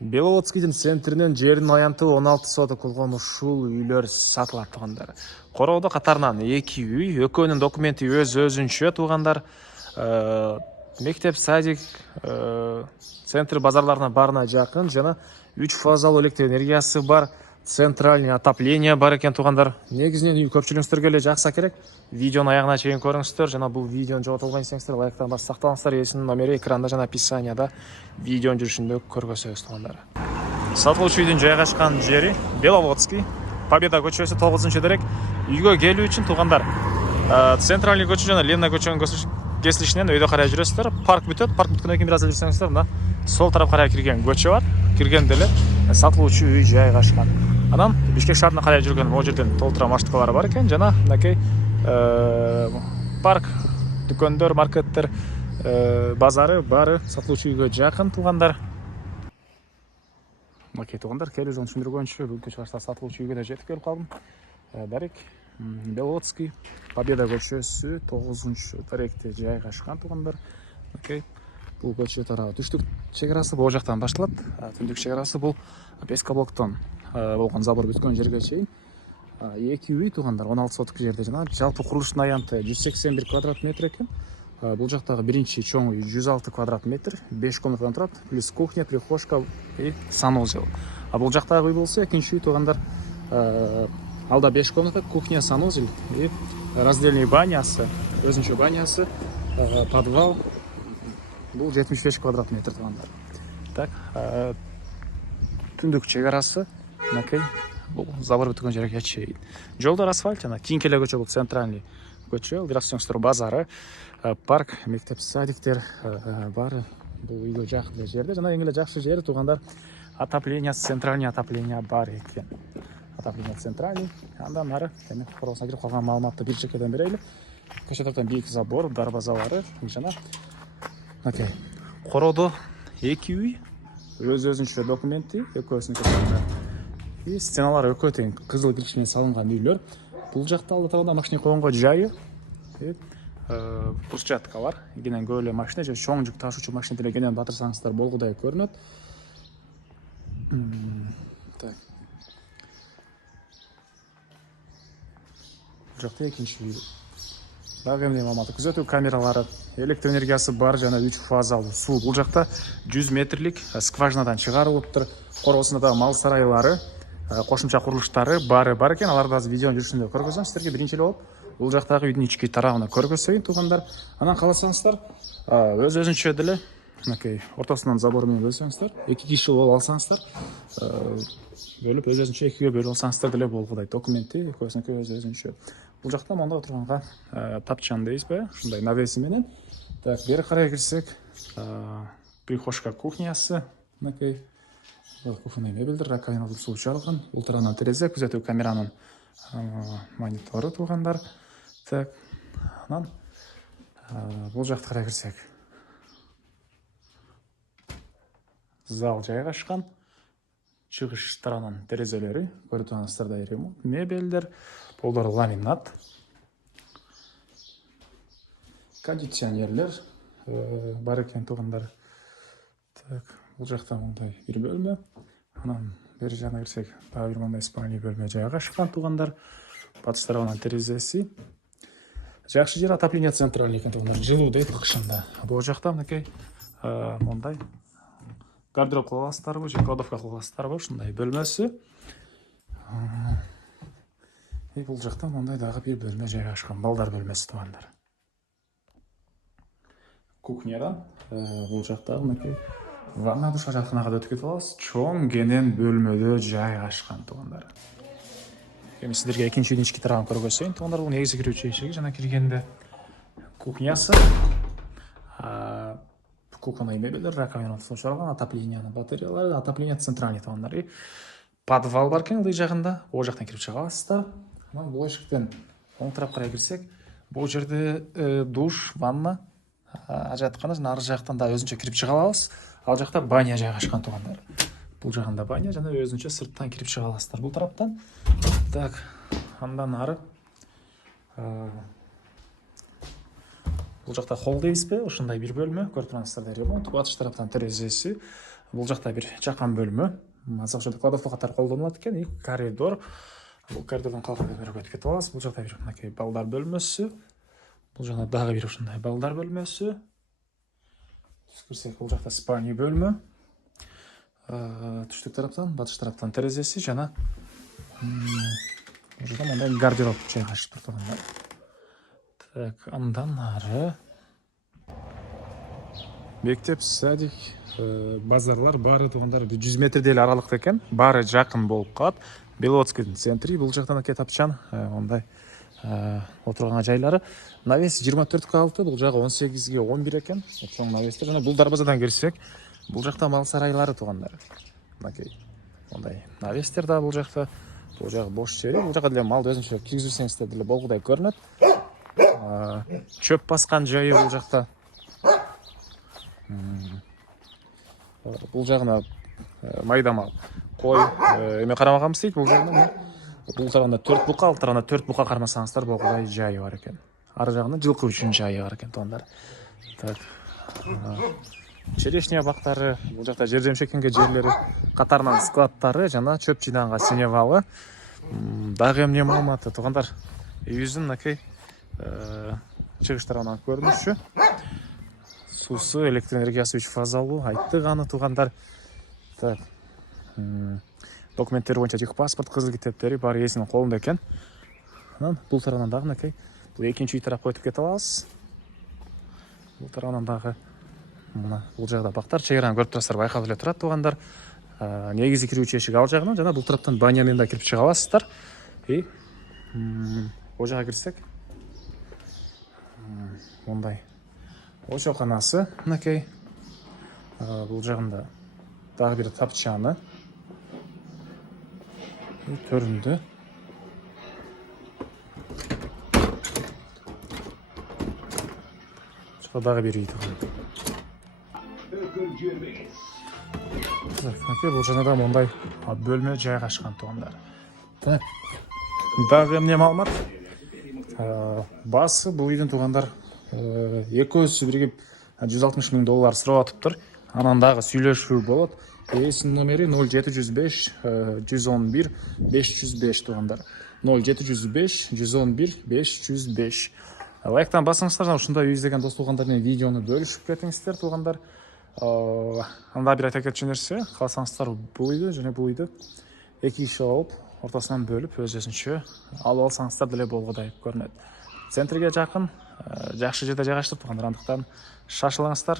Беловодскийдин центринен жердин аянты 16 соток болгон ушул үйлөр сатылат туугандар. Короодо катарынан 2 үй, экөөнүн документи өзүнчө туугандар. Мектеп, садик, центр базарларына барына жакын жана 3 фазалуу электр энергиясы бар, центральный отопление бар экен туугандар. Негизинен үй көпчүлүгүңүзгө эле жакса керек. Видеону аягына чейин көрүңүздөр жана бул видеону жоготулбай десеңиздер лайктан басып сактаңыздар. Эсинин номери экранда жана описанияда видеонун жүрүшүндө көргөзөбүз туугандар. Сатылуучу үйдүн жайгашкан жери Беловодский, Победа көчөсү 9-дерек. Үйгө келүү үчүн туугандар центральный көчө жана Ленина көчөнүн кесилишинен өйдө карай жүрөсүздөр. Парк бүтөт. Парк бүткөндөн кийин бир аз жүрсөңүздөр мына сол тарап карай кирген көчө бар. Киргенде эле сатылуучу үй жайгашкан. Анан Бишкек шаарына карай жүргөн могу жерден толтура маршруткалар бар экен жана мынакей парк, дүкөндөр, маркеттер, базары баары сатылуучу үйгө жакын туугандар. Мынакей туугандар, келүү жолун түшүндүргөнчө бул көчө сатылуучу үйгө да жетип келип калдым. Дарек Беловодский, Победа көчөсү 9-даректе жайгашкан туугандар. Мынакей бул көчө тарабы түштүк чек арасы бул жактан башталат. Түндүк чек арасы бул Бескаблоктон болгон забор бүткөн жерге чейин. 2 үй туугандар 16 соток жерде жана жалпы курулуштун аянты 181 квадрат метр экен. Бул жактагы биринчи чоң үй 106 квадрат метр, 5 комнатадан турат, плюс кухня, прихожка и санузел. Бул жактагы үй болсо экинчи үй туугандар алда 5 комната, кухня, санузел и раздельный банясы, өзүнчө банясы, подвал. Бул 75 квадрат метр туугандар. Так, түндүк чек арасы мынакей бул забор бүткөн жерге чейин. Жолдор асфальт жана кийинки эле көчө бул центральный көчө. Ылдырак базары, парк, мектеп, садиктер баары бул үйгө жакын жерде жана эң эле жакшы жери туугандар отопление, центральный отопление бар экен. Отопление центральный. Андан ары эми короосуна кирип калган маалыматты бир чекеден берели. Көчө тараптан бийик забор, дарбазалары жана мынакей короодо 2 үй, өзүнчө документи, экөөсүнүн и стеналары экөө тең кызыл кирпич менен салынган үйлөр. Бул жакта алда тарабында машина койгонго жайы, брусчатка бар. Кенен көп эле машина же чоң жүк ташуучу машина деле кенен батырсаңыздар болгудай көрүнөт. Так. Бул жакта экинчи үй. Дагы эмне маалымат? Күзөтүү камералары, электр энергиясы бар жана 3 фазалуу суу. Бул жакта 100 метрлик скважинадан чыгарылыптыр. Короосунда да мал сарайлары, кошумча курулуштары баары бар экен. Аларды азыр видеонун жүрүшүндө көргөзөм сиздерге. Биринчи эле болуп бул жактагы үйдүн ички тарабына көргөзөйүн туугандар. Анан кааласаңыздар өзүнчө деле мынакей ортосунан забор менен бөлсөңүздөр, 2 киши болуп алсаңыздар, бөлүп өзүнчө экиге бөлүп алсаңыздар деле болгудай. Документи экөөсүнүкү өзүнчө. Бул жакта монда отурганга тапчан дейсизби? Ушундай навеси менен. Так, бери карай кирсек, прихожка, кухнясы, мынакей кухонный мебелдер, раковиналар суу чыгарылган. Бул тарабынан терезе, күзөтүү камеранын монитору туугандар. Так, анан бул жакка карай кирсек, зал жайгашкан. Чыгыш тараптан терезелери, көрүп турганыңыздардай ремонт, мебелдер, полдор ламинат, кондиционерлер бар экен туугандар. Так, бул жакта мындай бир бөлмө. Анан бери жагына кирсек, дагы бир мындай спальный бөлмө жайгашкан туугандар. Батыш тарабынан терезеси. Жакшы жер отопление центральный экен туугандар. Жылуу дейт кышында. Бул жакта мынакей мындай гардероб кылып аласыздарбы же кладовка кылып аласыздарбы ушундай бөлмөсү. И бул жакта мындай дагы бир бөлмө жайгашкан, балдар бөлмөсү туугандар. Кухнядан бул жакта мынакей ванна душ жатканага да өтүп кетип алабыз. Чоң кенен бөлмөдө жайгашкан туугандар. Эми сиздерге экинчи үйдүн ички тарабын көргөзөйүн туугандар. Бул негизи кирүүчү эшиги жана киргенде кухнясы, кухонный мебелдер, раковина суу чыгарылган, отоплениянын батареялары, отопление центральный туугандар. И подвал бар экен ылдый жагында. Ол жактан кирип чыга аласыздар. Анан бул эшиктен оң тарапка карай кирсек, бул жерде душ, ванна ажыратканы жана ары жактан да өзүнчө кирип чыга алабыз. Ал жакта баня жайгашкан туугандар. Бул жагында баня жана өзүнчө сырттан кирип чыга аласыздар бул тараптан. Так, андан ары бул жакта холл дейсизби? Ушундай бир бөлмө, көрүп турасыздар ремонт. Батыш тараптан терезеси, Бұл жақта бір жақан бөлімі. Қазақшада кладовка қатар қолданылады екен. И коридор. Бұл коридордан қалған бөлмелерге өтіп кетіп аласыз. Бұл жақта бір мынакей балдар бөлмесі. Бұл жақта дағы бір ушындай балдар бөлмесі. Кірсек, бұл жақта спальня бөлімі. Түштік тараптан, батыш тараптан терезесі жана бұл жақта мындай гардероб жайғашып тұр. Так, андан ары мектеп, садик, базарлар бары туғандар 100 метрдей аралықта екен. Бары жақын болып қалады. Беловодскийдің центри, бұл жақтан әке тапчан, ондай отырған жайлары. Навес 24-6, бұл жағы 18-11 екен. Соң навестер, және бұл дарбазадан керсек, бұл жақта мал сарайлары туғандар. Ондай навестер да бұл жақта. Бұл жағы бош жері, бұл жаққа деле малды өзінше кигізбесеңіздер деле болғыдай көрінеді. Чөп басқан жайы бұл жақта. Бұл жағына майда мал қой еме қарамағамыз дейді. Бұл жағына бұл тарағында 4 бұқа, ал тарағында 4 бұқа қармасаңыздар болғыдай жайы бар екен. Ары жағында жылқы үшін жайы бар екен тоғандар. Черешня бақтары, бұл жақта жердемшекенге жерлері, қатарынан складтары, жана чөп жинағанға сеневалы. Дағы емне маалыматы туғандар. Үйіздің накей шығыштарынан көрініші. Сусы, электр энергиясы үш фазалы, айтты ғаны туғандар. Документтері бойынша тек паспорт, қызыл кітаптары бар иесінің қолында екен. Бұл тарағынан дағы накей. Бұл екінші үй тарапқа өтіп кете аласыз. Бұл тарағынан дағы бұл жағда бақтар, шегіраны көріп тұрасыздар, байқап біле тұрады туғандар. Негізі кіруші ешік ал жағынан, жана бұл тараптан банямен да кіріп шыға аласыздар. И о жаққа кірсек, ондай ошоқанасы мінекей. Бұл жағында дағы бір тапчаны төрінді. Дағы бір үй тұғын. Бұл жаңада мұндай бөлме жайға ашқан туғандар. Дағы емне маалымат. Басы бұл үйдің туғандар 200 бірге $160 000 сұрап атыптыр. Анандағы сөйлешу болады. Есінің номері 0705-111-505 туғандар. 0705-111-505. Лайктан басыңыздар, ұшында үй іздеген дос туғандармен видеоны бөлішіп кетіңіздер туғандар. Анда бір айта кеткен нәрсе, қаласаңыздар бұл үйді және бұл үйді екі үй алып, ортасынан бөліп, өз-өзінше алсаңыздар діле болғыдай көрінеді. Центрге жақын, жақшы жерде жайғаштыр туғандар, андықтан шашылыңыздар.